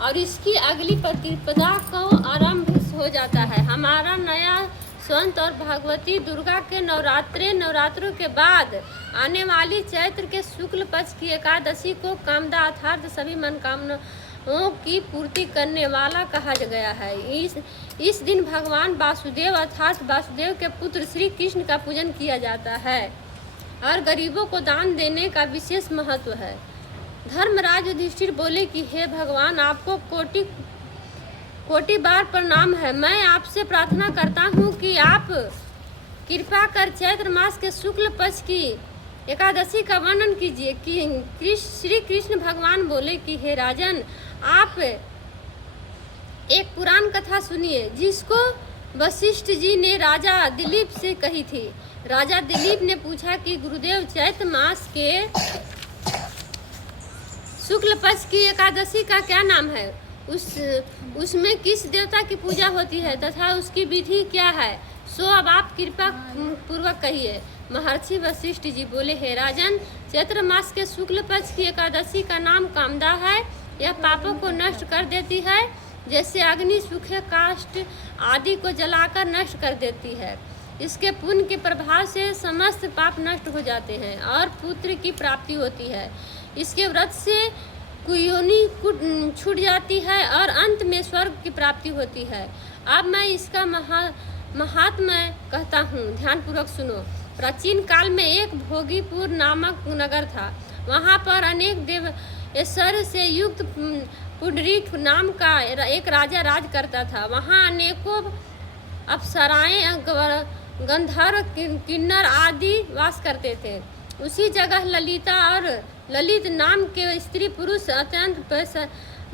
और इसकी अगली प्रतिपदा को आरंभ हो जाता है। हमारा नया संत और भगवती दुर्गा के नवरात्रों के बाद आने वाली चैत्र के शुक्ल पक्ष की एकादशी को कामदा अर्थात सभी मनोकामनाओं की पूर्ति करने वाला कहा गया है। इस दिन भगवान वासुदेव अर्थात वासुदेव के पुत्र श्री कृष्ण का पूजन किया जाता है और गरीबों को दान देने का विशेष महत्व है। धर्मराज युधिष्ठिर बोले कि हे भगवान, आपको कोटि बार प्रणाम है। मैं आपसे प्रार्थना करता हूँ कि आप कृपा कर चैत्र मास के शुक्ल पक्ष की एकादशी का वर्णन कीजिए। कि श्री कृष्ण भगवान बोले कि हे राजन, आप एक पुराण कथा सुनिए जिसको वशिष्ठ जी ने राजा दिलीप से कही थी। राजा दिलीप ने पूछा कि गुरुदेव, चैत्र मास के शुक्ल पक्ष की एकादशी का क्या नाम है? उसमें किस देवता की पूजा होती है तथा उसकी विधि क्या है? सो अब आप कृपा पूर्वक कहिए। महर्षि वशिष्ठ जी बोले, हे राजन, चैत्र मास के शुक्ल पक्ष की एकादशी का नाम कामदा है। यह पापों को नष्ट कर देती है, जैसे अग्नि सूखे काष्ठ आदि को जलाकर नष्ट कर देती है। इसके पुण्य के प्रभाव से समस्त पाप नष्ट हो जाते हैं और पुत्र की प्राप्ति होती है। इसके व्रत से कुयोनि छूट जाती है और अंत में स्वर्ग की प्राप्ति होती है। अब मैं इसका महात्म्य कहता हूँ, ध्यानपूर्वक सुनो। प्राचीन काल में एक भोगीपुर नामक नगर था। वहाँ पर अनेक देव ऐश्वर्य से युक्त पुंडरीक नाम का एक राजा राज करता था। वहाँ अनेकों अप्सराएं, गंधर्व, किन्नर आदि वास करते थे। उसी जगह ललिता और ललित नाम के स्त्री पुरुष अत्यंत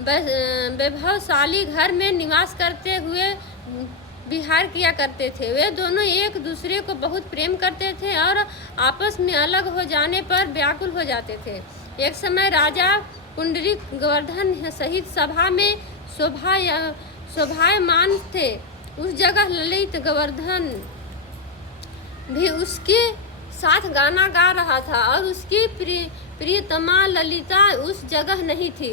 वैभवशाली घर में निवास करते हुए विहार किया करते थे। वे दोनों एक दूसरे को बहुत प्रेम करते थे और आपस में अलग हो जाने पर व्याकुल हो जाते थे। एक समय राजा पुंडरीक गोवर्धन सहित सभा में शोभायमान थे। उस जगह ललित गोवर्धन भी उसके साथ गाना गा रहा था और उसकी प्रियतमा ललिता उस जगह नहीं थी।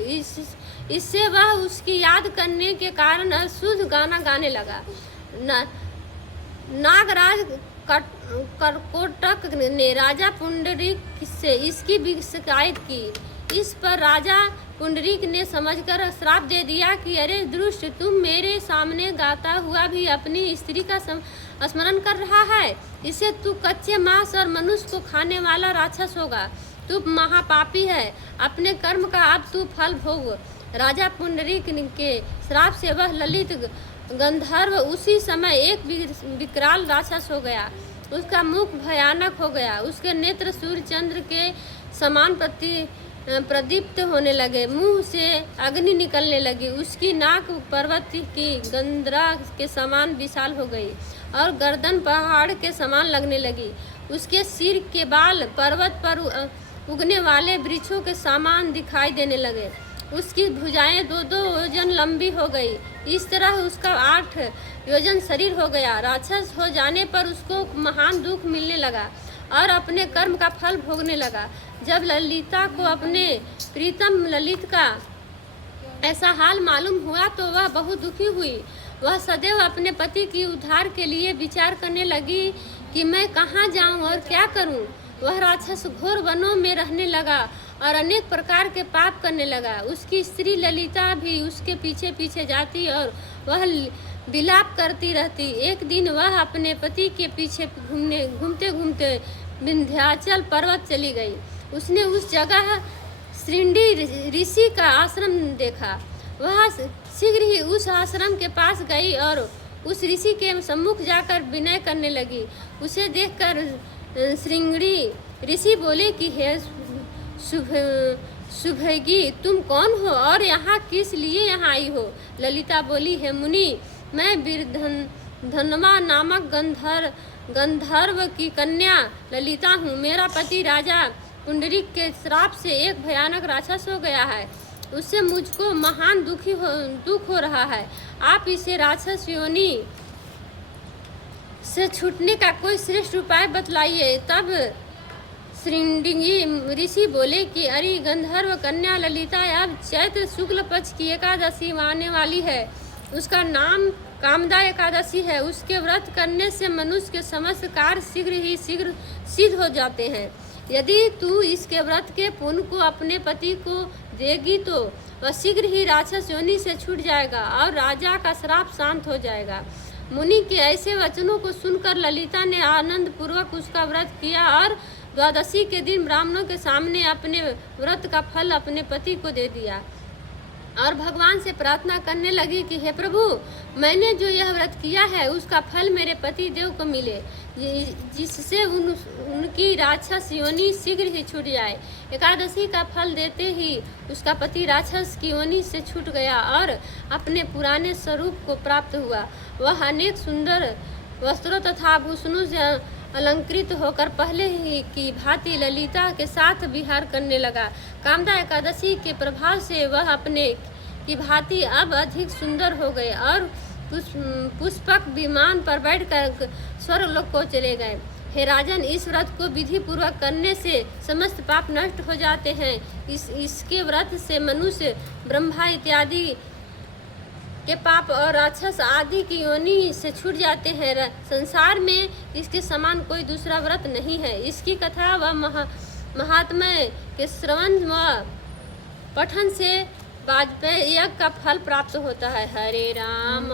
इससे वह उसकी याद करने के कारण अशुद्ध गाना गाने लगा। नागराज कर्कोटक ने राजा पुंडरीक से इसकी शिकायत की। इस पर राजा पुंडरीक ने समझकर श्राप दे दिया कि अरे दुष्ट, तुम मेरे सामने गाता हुआ भी अपनी स्त्री का स्मरण कर रहा है। इससे तू कच्चे मांस और मनुष्य को खाने वाला राक्षस होगा। तू महापापी है। अपने कर्म का अब तू फल भोग। राजा पुंडरीक के श्राप से वह ललित गंधर्व उसी समय एक विकराल राक्षस हो गया। उसका मुख भयानक हो गया। उसके नेत्र सूर्य चंद्र के समान प्रदीप्त होने लगे। मुंह से अग्नि निकलने लगी। उसकी नाक पर्वत की गंधरा के समान विशाल हो गई और गर्दन पहाड़ के समान लगने लगी। उसके सिर के बाल पर्वत पर उगने वाले वृक्षों के समान दिखाई देने लगे। उसकी भुजाएं 2-2 योजन लंबी हो गई। इस तरह उसका 8 योजन शरीर हो गया। राक्षस हो जाने पर उसको महान दुख मिलने लगा और अपने कर्म का फल भोगने लगा। जब ललिता को अपने प्रीतम ललित का ऐसा हाल मालूम हुआ तो वह बहुत दुखी हुई। वह सदैव अपने पति की उद्धार के लिए विचार करने लगी कि मैं कहाँ जाऊँ और क्या करूँ। वह राक्षस घोर वनों में रहने लगा और अनेक प्रकार के पाप करने लगा। उसकी स्त्री ललिता भी उसके पीछे पीछे जाती और वह विलाप करती रहती। एक दिन वह अपने पति के पीछे घूमते घूमते विंध्याचल पर्वत चली गई। उसने उस जगह श्रृंगी ऋषि का आश्रम देखा। वह शीघ्र ही उस आश्रम के पास गई और उस ऋषि के सम्मुख जाकर विनय करने लगी। उसे देखकर श्रृंगी ऋषि बोले कि हे शुभगी, तुम कौन हो और यहाँ किस लिए यहाँ आई हो? ललिता बोली, हे मुनि, मैं वीरधनवा नामक गंधर्व की कन्या ललिता हूँ। मेरा पति राजा पुंडरीक के श्राप से एक भयानक राक्षस हो गया है। उससे मुझको महान दुख हो रहा है। आप इसे राक्षस योनि से छूटने का कोई श्रेष्ठ उपाय बतलाइए। तब श्रृंगी ऋषि बोले कि अरे गंधर्व कन्या ललिता अब चैत्र शुक्ल पक्ष की एकादशी आने वाली है। उसका नाम कामदा एकादशी है। उसके व्रत करने से मनुष्य के समस्त कार्य शीघ्र सिद्ध हो जाते हैं। यदि तू इसके व्रत के पुण्य को अपने पति को देगी तो वह शीघ्र ही राक्षस योनि से छूट जाएगा और राजा का श्राप शांत हो जाएगा। मुनि के ऐसे वचनों को सुनकर ललिता ने आनंद पूर्वक उसका व्रत किया और द्वादशी के दिन ब्राह्मणों के सामने अपने व्रत का फल अपने पति को दे दिया और भगवान से प्रार्थना करने लगी कि हे प्रभु, मैंने जो यह व्रत किया है उसका फल मेरे पति देव को मिले, जिससे उनकी राक्षस योनि शीघ्र ही छूट जाए। एकादशी का फल देते ही उसका पति राक्षस की योनि से छूट गया और अपने पुराने स्वरूप को प्राप्त हुआ। वह अनेक सुंदर वस्त्रों तथा आभूषणों से अलंकृत होकर पहले ही की भांति ललिता के साथ विहार करने लगा। कामदा एकादशी के प्रभाव से वह अपने की भांति अब अधिक सुंदर हो गए और पुष्पक विमान पर बैठकर स्वर्गलोक को चले गए। हे राजन, इस व्रत को विधि पूर्वक करने से समस्त पाप नष्ट हो जाते हैं। इसके व्रत से मनुष्य ब्रह्मा इत्यादि के पाप और राक्षस आदि की योनि से छूट जाते हैं। संसार में इसके समान कोई दूसरा व्रत नहीं है। इसकी कथा व महात्म्य के श्रवण व पठन से वाजपेयी यज्ञ का फल प्राप्त होता है। हरे राम।